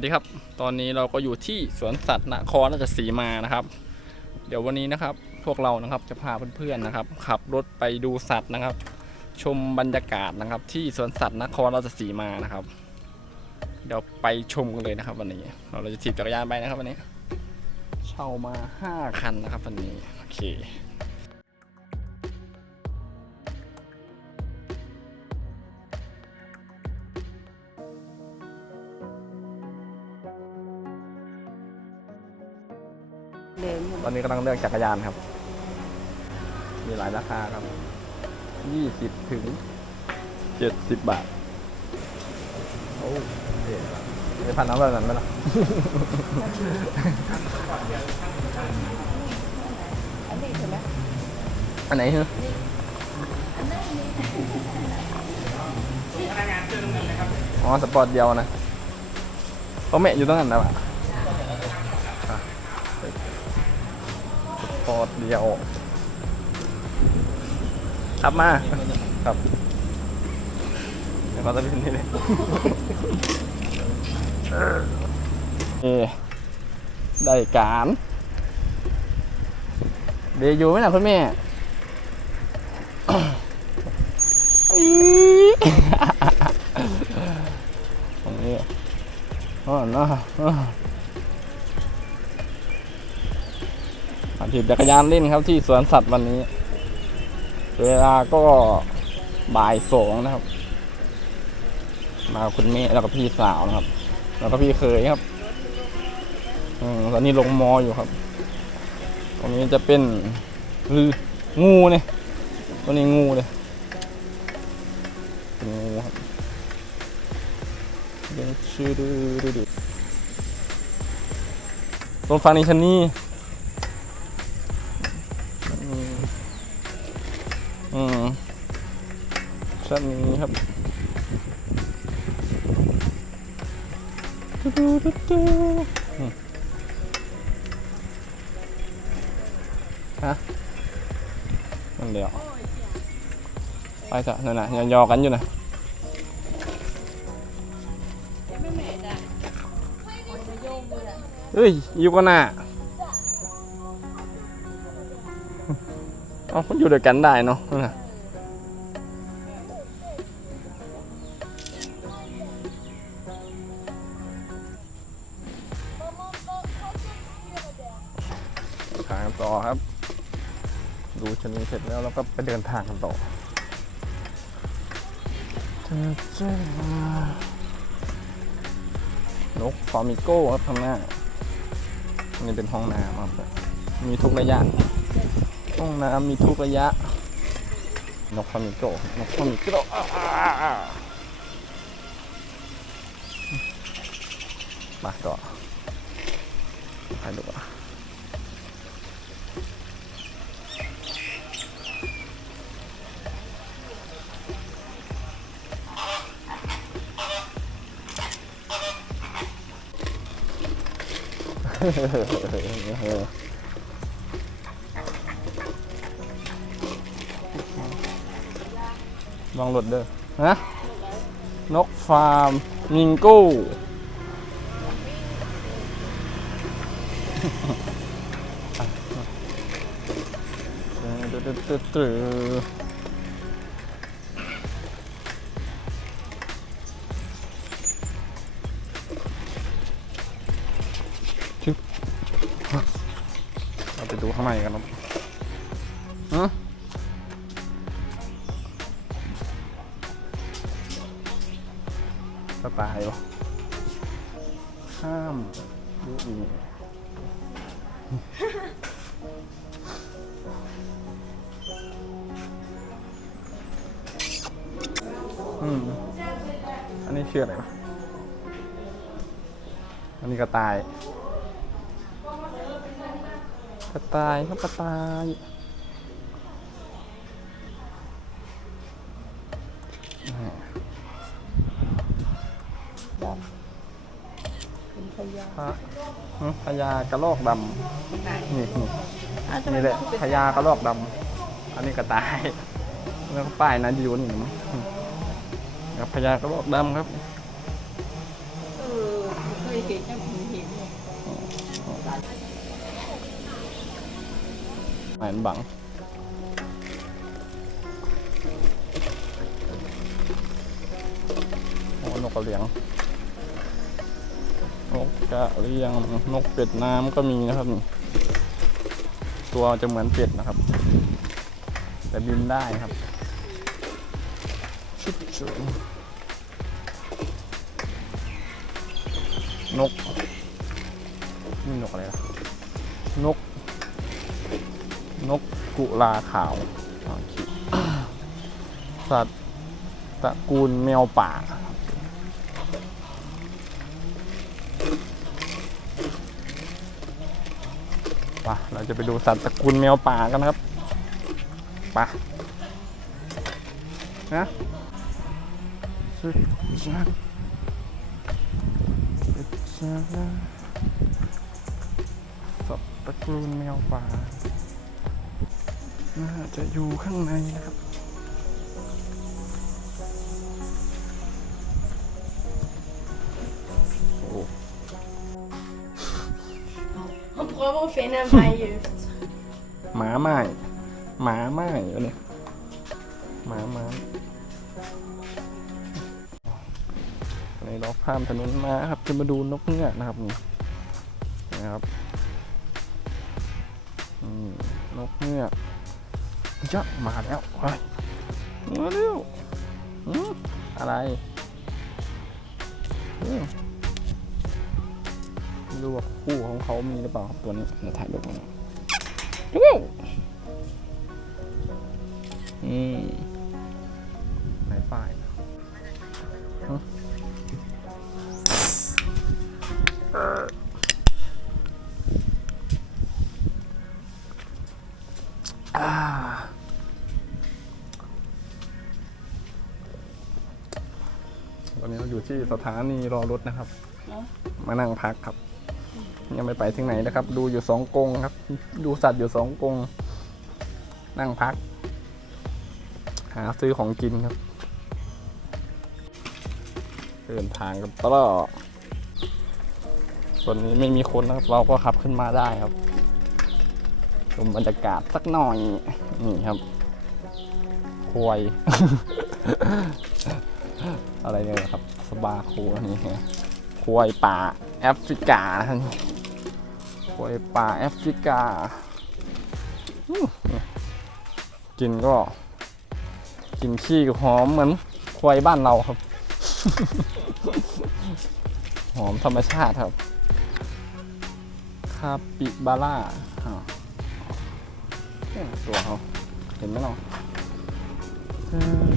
วัสดีครับ ตอนนี้เราก็อยู่ที่สวนสัตว์นครราชสีมานะครับ เดี๋ยววันนี้นะครับ พวกเรานะครับจะพาเพื่อนๆนะครับ ขับรถไปดูสัตว์นะครับ ชมบรรยากาศนะครับ ที่สวนสัตว์นครราชสีมานะครับ เดี๋ยวไปชมกันเลยนะครับ วันนี้เราจะถีบจักรยานไปนะครับวันนี้ เช่ามา 5 คันนะครับวันนี้โอเค อนนี้กำลังเลือกจักรยานครับ มีหลายราคาครับยี่สิบถึงเจ็ดสิบบาท โอ้เท่ละไม่พันน้ำแบบนั้นไหมล่ะ อันนี้ใช่ไหมอันไหนฮะอ๋อ สปอร์ตเดียวนะเพราะแม่อยู่ตรงนั้นนะล่ะ อร์ตเดียวครับมาครับเดี๋ยวเราจะไปที่นี่เลยเอได้การเดี๋ยวอยู่ไหมนะคุณแม่ตรงนี้อ๋อเนาะ อ๋อมาถีบจักรยานเล่นครับที่สวนสัตว์วันนี้ เวลาก็บ่ายสองนะครับ มาคุณแม่แล้วก็พี่สาวนะครับ แล้วก็พี่เคยครับอืมตอนนี้ลงมออยู่ครับ ตรงนี้จะเป็นคืองูเนี่ยตัวนี้งูเลยงูครับเดี๋ยวชื่อดูดูดูต้นฟังนี้ชันนี่ ชันนี้ครับดูดูดูดูฮะนั่นเดียวไปเถอะนั่นน่ะยอๆกันอยู่นะเหม็นอะคนจะโยงเลยอะเฮ้ยอยู่กันน่ะเอาคนอยู่ด้วยกันได้เนาะนั่นน่ะ ต่อครับ ดูชนีเสร็จแล้วเราก็ไปเดินทางกันต่อานกฟามิโก้ครับข้างหน้านนี้เป็นห้องน้ำครับ มีทุกระยะ ห้องน้ำมีทุกระยะ นกฟามิโก้นกฟามิโก้มาต่อไปดูอะ ลองหลดเด้อฮะนกฟาร์มมิงโก้ชึ ข้างในกันครับฮะสไตล์วะห้ามดูอีกอืมอันนี้เชื่ออะไรวะอันนี้กระต่าย กระต่ายครับกระต่ายเป็นพยาพระหึพญากระรอกดำนี่นี่อะทำไมนี่แหละพญากระรอกดำอันนี้กระต่าย แล้วก็ป้ายนะดิวนี่นะครับพญากระรอกดำครับ เออเคยเห็น เห็นยังไม่เห็นเลย แหนบัง โอ้นกกระเลียง นกกระเลียง นกเป็ดน้ำก็มีนะครับนี่ ตัวจะเหมือนเป็ดนะครับ แต่บินได้ครับ ชุดชุดนกนี่นกอะไรล่ะ นก นกกุลาขาวสัตว์ตระกูลแมวป่าไปะเราจะไปดูสัตว์ตระกูลแมวป่ากันนะครับไปะนะสุดจักสุดจักนะสัตว์ตระกูลแมวป่า น่าจะอยู่ข้างในนะครับโอ้ On prøver at finde en vej ut. หมาไม้หมาไม้วะเนี่ยหมาไม้ในเราข้ามถนนมาครับจะมาดูนกเงือกนะครับนี่นะครับอืมนกเงือก ยอะมาแล้วมาเร็วอะไรไม่รู้ว่าคู่ของเขามีหรือเปล่าครับตัวนี้เดี๋ยวถ่ายรูปมาหน่อยดูอืม ตอนนี้เราอยู่ที่สถานีรอรถนะครับเนอะมานั่งพักครับ ยังไม่ไปถึงไหนนะครับ ดูอยู่สองกรงครับ ดูสัตว์อยู่สองกรงนั่งพัก หาซื้อของกินครับ เดินทางกันตลอดส่วนนี้ไม่มีคนนะครับ เราก็ขับขึ้นมาได้ครับชมบรรยากาศสักหน่อย นี่ครับ ควาย อะไรเนี่ยครับสบาคูนี่ฮะควยป่าแอฟริกานะครับควยป่าแอฟริกา กินก็ กินขี้หอมเหมือนควยบ้านเราครับ หอมธรรมชาติครับ คาปิบาร่าอ่าตัวเขาเห็นไหมเนาะอืม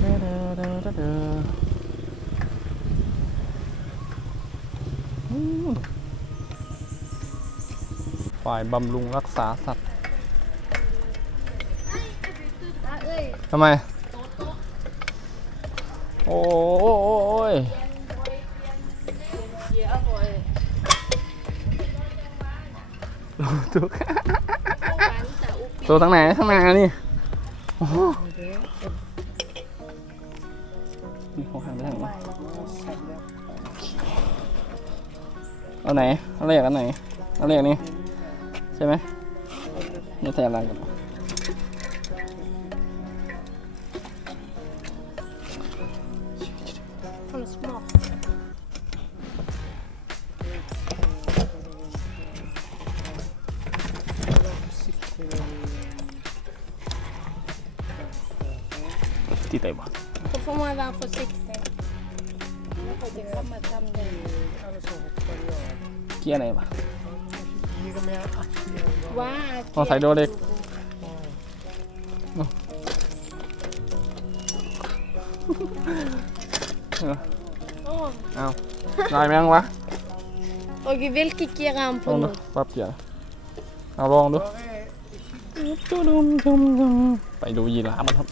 ฝ่ายบำรุงรักษาสัตว์ทำไม โอ้ย Ja, hvor ตัว hvor vandet er oppe. ตัวทางไหนทางไหนนี่โอ้โหนี่เขาหันไปทางไหน อาไหนเอาเลขอันไหนเอาเลขนี้ใช่ไหมนี่ใส่อะไรกัน Han er smart. ที่ไหนวะ Så får man være forsiktig. Det kommer frem det. เกียร์ไหนวะ Wow. ต้องใส่โดเล็ก Åh. เอาได้ไหมยังวะ Og hvilke gir er han ลอง på ดู nå? ปรับเกียร์เอาลองดูไปดูยีราฟมันครับ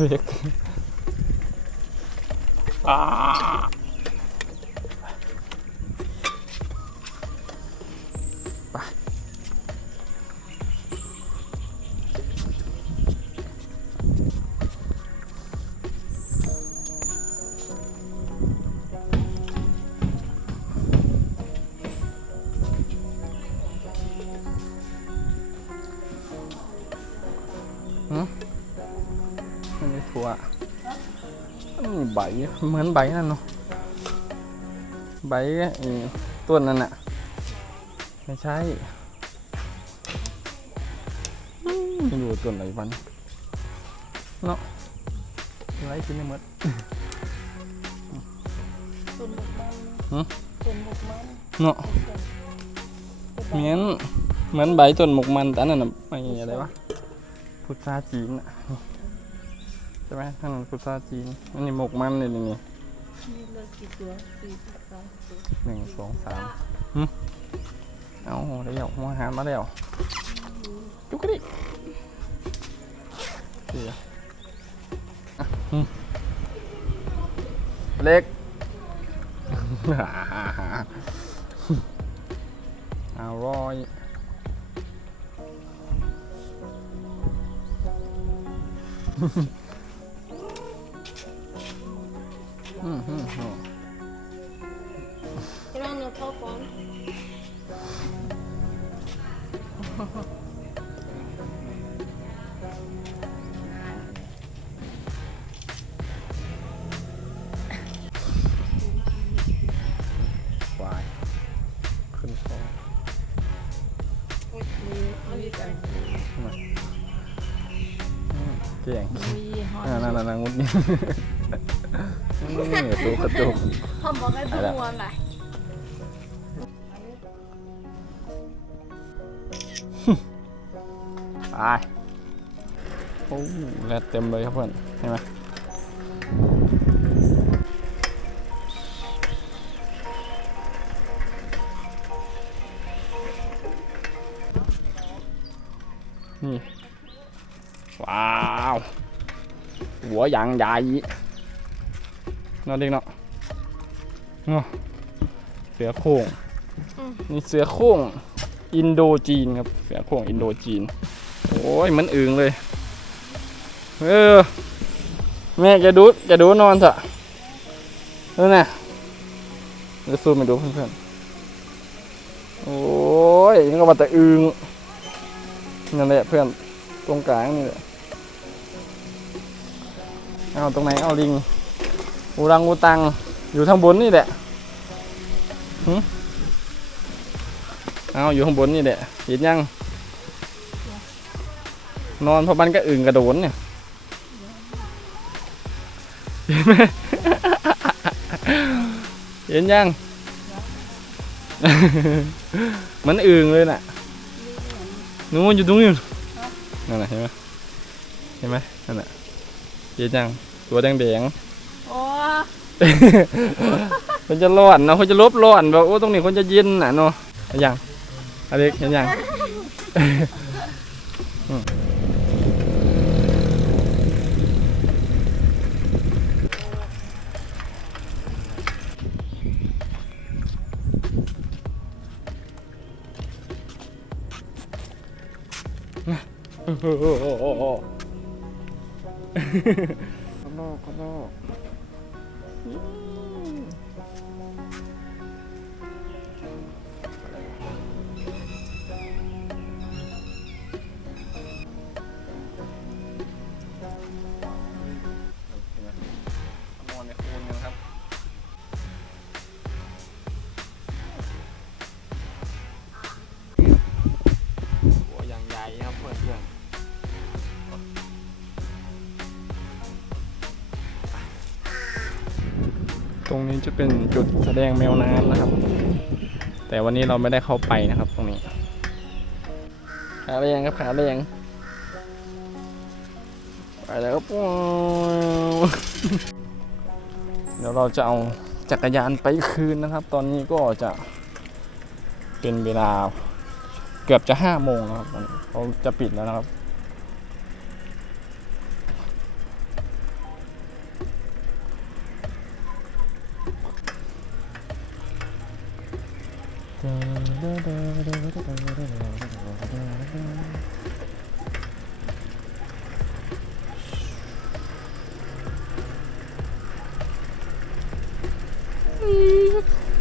เล็กอ่าไใบเหมือนใบนั่นเนาะใบต้นนั่นน่ะไม่ใช่อืมไม่รู้ต้นอะไรวันเนาะไรกินได้หมดต้นหมกมันต้นหมกมันเนาะเหมือนเหมือนใบต้นหมกมันแต่นนั้นน่ะไอ้อะไรวะพุทราจีนน่ะ ช่ไหมทานนพุทราจีนอันนี้หมกมันเลยนี่มีเลือกกี่ตัวสี่สิบสามตัวหนึ่งสองสามหึเอาได้แล้วหัวอาหารมาแล้วจุกกระดิกเดี๋ยวอะหึเล็ก อร่อยอ มอืมอืมกำลังเนื้อข้าวฟองควายขึ้นคอมีมีแต่อืมเก่งมีหออ่านั่นนั่นงุดนี่นี่ ดูกระตุกหอมบอกให้พูดมวนไหนไปโอ้แรดเต็มเลยครับเพื่อนเห็นไหมนี่ ว้าว หัวอย่างใหญ่เนอนเด็กเนาะเนาะเสือโคร่งนี่เสือโคร่งอินโดจีนครับ เสือโคร่งอินโดจีน โอ้ยมันอึงเลย เออ แม่จะดูจะดูนอนเถอะเออน่ะเดี๋ยวซูมไปดูเพื่อนๆ โอ้ยนี่ก็มาแต่อึงนั่นแหละเพื่อน ตรงกลางนี่แหละ เอาตรงไหนเอาลิง อูรังอูตังอยู่ข้างบนนี่แหละหึเอาอยู่ข้างบนนี่แหละเห็นยัง นอนเพราะมันก็อึ่งกระโดนเนี่ยเห็นไหมเห็นยัง มันอึ่งเลยน่ะนู้นอยู่ตรงนี้นั่นน่ะเห็นไหมเห็นไหมนั่นน่ะเห็นยังตัวแดงแดง ๆมันจะร้อนเนาะมันจะลบร้อนแบบโอ้ตรงนี้คนจะเย็นน่ะเนาะเห็นยังอเล็กเห็นยังโอ้โหโอ้โหข้างนอกข้างนอกน จะเป็นจุดแสดงแมวน้ำนะครับ แต่วันนี้เราไม่ได้เข้าไปนะครับ ตรงนี้ ขาแรงครับขาแรงไปแล้วครับเดี๋ยวเราจะเอาจักรยานไปคืนนะครับ ตอนนี้ก็จะเป็นเวลาเกือบจะห้าโมงแล้วครับเขาจะปิดแล้วนะครับ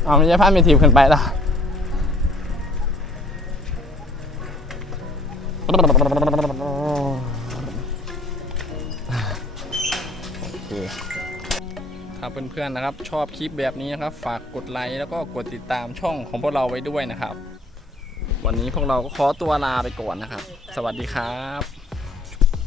เอาไม่ใช่พามีทีมขึ้นไปแล้วโอเคเพื่อนๆนะครับ ชอบคลิปแบบนี้นะครับ ฝากกดไลค์แล้วก็กดติดตามช่องของพวกเราไว้ด้วยนะครับ วันนี้พวกเราก็ขอตัวลาไปก่อนนะครับ สวัสดีครับ